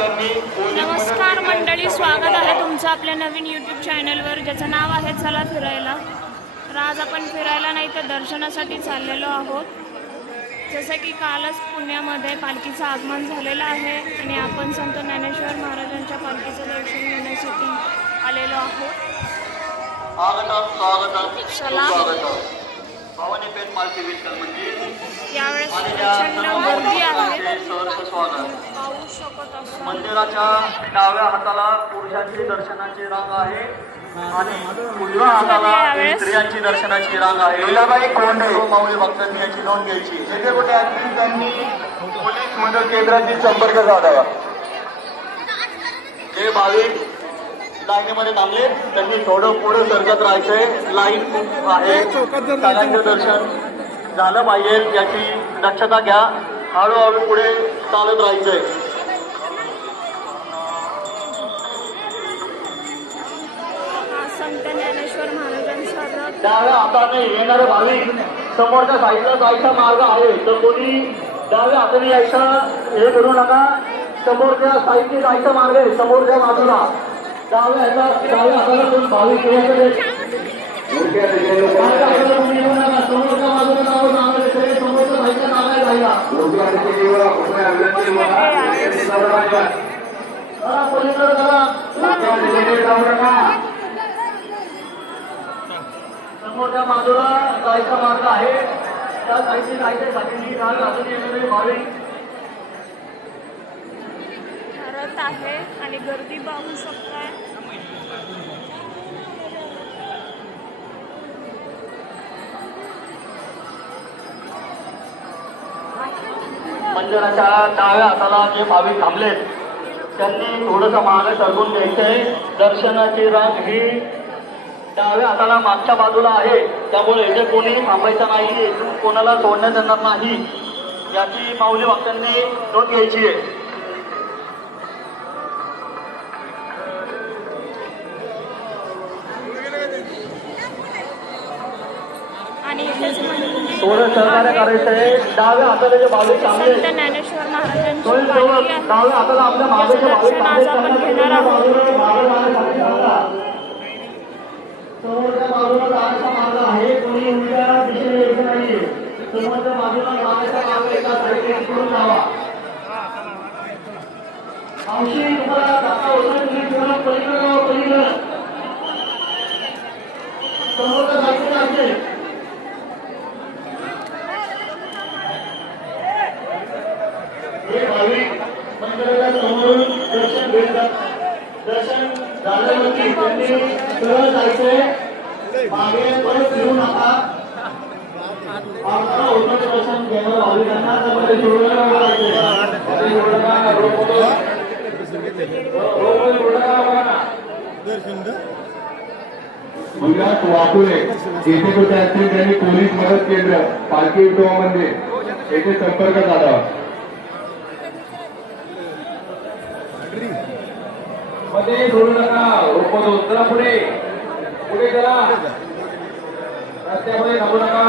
नमस्कार मंडळी, स्वागत आहे तुमचं आपल्या नवीन यूट्यूब चॅनलवर ज्याचं नाव आहे चला फिरायला. तर आज आपण फिरायला नाही तर दर्शनासाठी चाललेलो आहोत. जसं की कालच पुण्यामध्ये पालखीचं आगमन झालेलं आहे आणि आपण संत ज्ञानेश्वर महाराजांच्या पालखीचं दर्शन घेण्यासाठी आलेलो आहोत. चला यावेळेस प्रचंड गर्दी आहे. पाहू शकत असाल मंदिराच्या डाव्या हाताला पुरुषांची दर्शनाची रांग आहे आणि उजव्या हाताला स्त्रियांची दर्शनाची रांग आहे. माऊली भक्तांनी याची नोंद घ्यायची. जेथे कुठे असतील त्यांनी पोलीस मदत केंद्राशी संपर्क साधावा. जे भाविक लाईनीमध्ये थांबले त्यांनी थोडं पुढे सरकत राहायचंय. लाईन खूप आहे, सगळ्यांचं दर्शन झालं पाहिजे याची दक्षता घ्या. हळूहळू पुढे चालत राहायचंय. संत ज्ञानेश्वर महाराजांचा डाव्या हाताने येणारे भाविक समोरच्या साईडला जायचा मार्ग आहे, तर कोणी डाव्या हाताने यायचं हे करू नका. समोरच्या साईडने जायचा मार्ग आहे, समोरच्या बाजूला डाव्या हाताला कोण भाविक समोरच्या बाजूला जावं नाव समोरच्या साईडला नाव जायला समोरच्या बाजूला जायचा मार्ग आहे, त्या साईडने जायच्यासाठी भाविक ठरत आहे आणि गर्दी पाहू शकताय. मंदिराच्या डाव्या हाताला जे भाविक थांबलेत त्यांनी थोडंसं मागे सरकून घ्यायचंय. दर्शनाची रांग ही डाव्या हाताला मागच्या बाजूला आहे, त्यामुळे इथे कोणी थांबायचं नाही, इथून कोणाला सोडण्यात येणार नाही याची माऊली भक्तांनी नोंद घ्यायची आहे. आणि इथेच थोडं सहकार्य करायचंय. डाव्या हाताला जे भाविक थांबले संत ज्ञानेश्वर महाराजांची डाव्या हाताला आपल्या मागे दर्शन आज आपण घेणार आहोत. समोरच्या बाजूला जायचा मार्ग आहे, कोणी उलट्या दिशेने यायचं नाहीये. समोरच्या बाजूला जायचा मार्ग एका साईडने करून जावा. मावशी तुम्हाला धक्का होतोय, तुम्ही पूर्ण पलीकडे समोरच्या साईडने जायचे. हे भाविक मंदिराच्या समोरून दर्शन घेतात. दर्शन झाल्यावरती त्यांनी सरळ जायचंय, मागे परत फिरू नका. आपल्याला होतं दर्शन घेणार भाविकांना त्यामध्ये गुजरात वाकुळे येथे कुठे असतील त्यांनी पोलीस मदत केंद्र पालखी विठोबा मंदिर येथे संपर्क साधावा. मध्ये सोडू नका, रोपत उतरा, पुढे चला, रस्त्यामध्ये थांबू नका.